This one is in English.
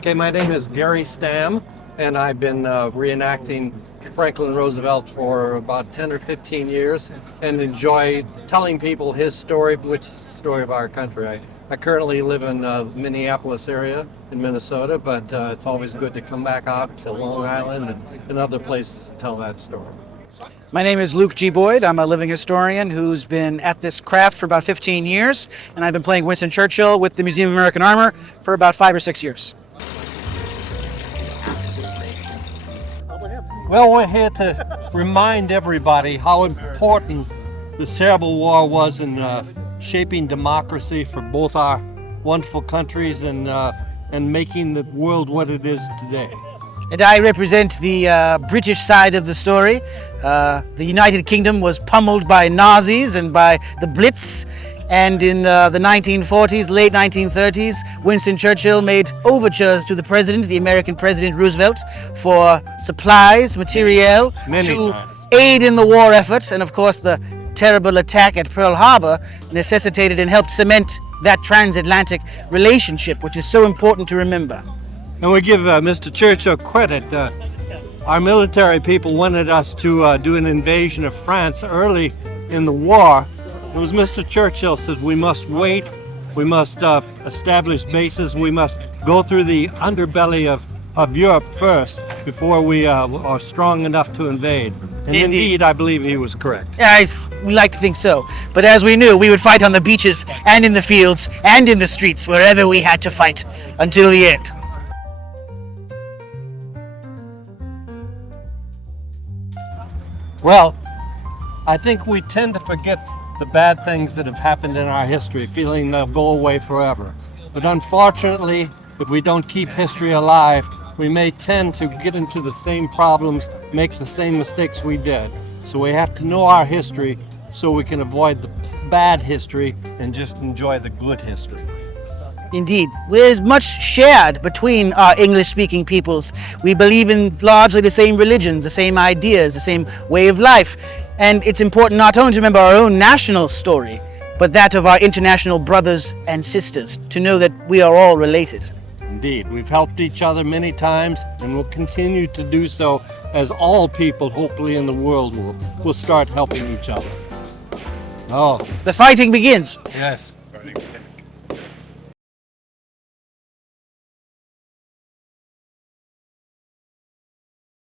Okay, my name is Gary Stamm, and I've been reenacting Franklin Roosevelt for about 10 or 15 years and enjoy telling people his story, which is the story of our country. I currently live in Minneapolis area in Minnesota, but it's always good to come back out to Long Island and other places to tell that story. My name is Luke G. Boyd. I'm a living historian who's been at this craft for about 15 years, and I've been playing Winston Churchill with the Museum of American Armor for about 5 or 6 years. Well, we're here to remind everybody how important this terrible war was in shaping democracy for both our wonderful countries and making the world what it is today. And I represent the British side of the story. The United Kingdom was pummeled by Nazis and by the Blitz. And in the 1940s, late 1930s, Winston Churchill made overtures to the president, the American President Roosevelt, for supplies, materiel, to aid in the war effort. And of course, the terrible attack at Pearl Harbor necessitated and helped cement that transatlantic relationship, which is so important to remember. And we give Mr. Churchill credit. Our military people wanted us to do an invasion of France early in the war. It was Mr. Churchill said we must wait, we must establish bases, we must go through the underbelly of Europe first before we are strong enough to invade. And indeed, I believe he was correct. We like to think so. But as we knew, we would fight on the beaches and in the fields and in the streets, wherever we had to fight, until the end. Well, I think we tend to forget the bad things that have happened in our history, feeling they'll go away forever. But unfortunately, if we don't keep history alive, we may tend to get into the same problems, make the same mistakes we did. So we have to know our history so we can avoid the bad history and just enjoy the good history. Indeed, there's much shared between our English-speaking peoples. We believe in largely the same religions, the same ideas, the same way of life. And it's important not only to remember our own national story, but that of our international brothers and sisters, to know that we are all related. Indeed, we've helped each other many times and will continue to do so as all people, hopefully in the world, will start helping each other. Oh. The fighting begins. Yes.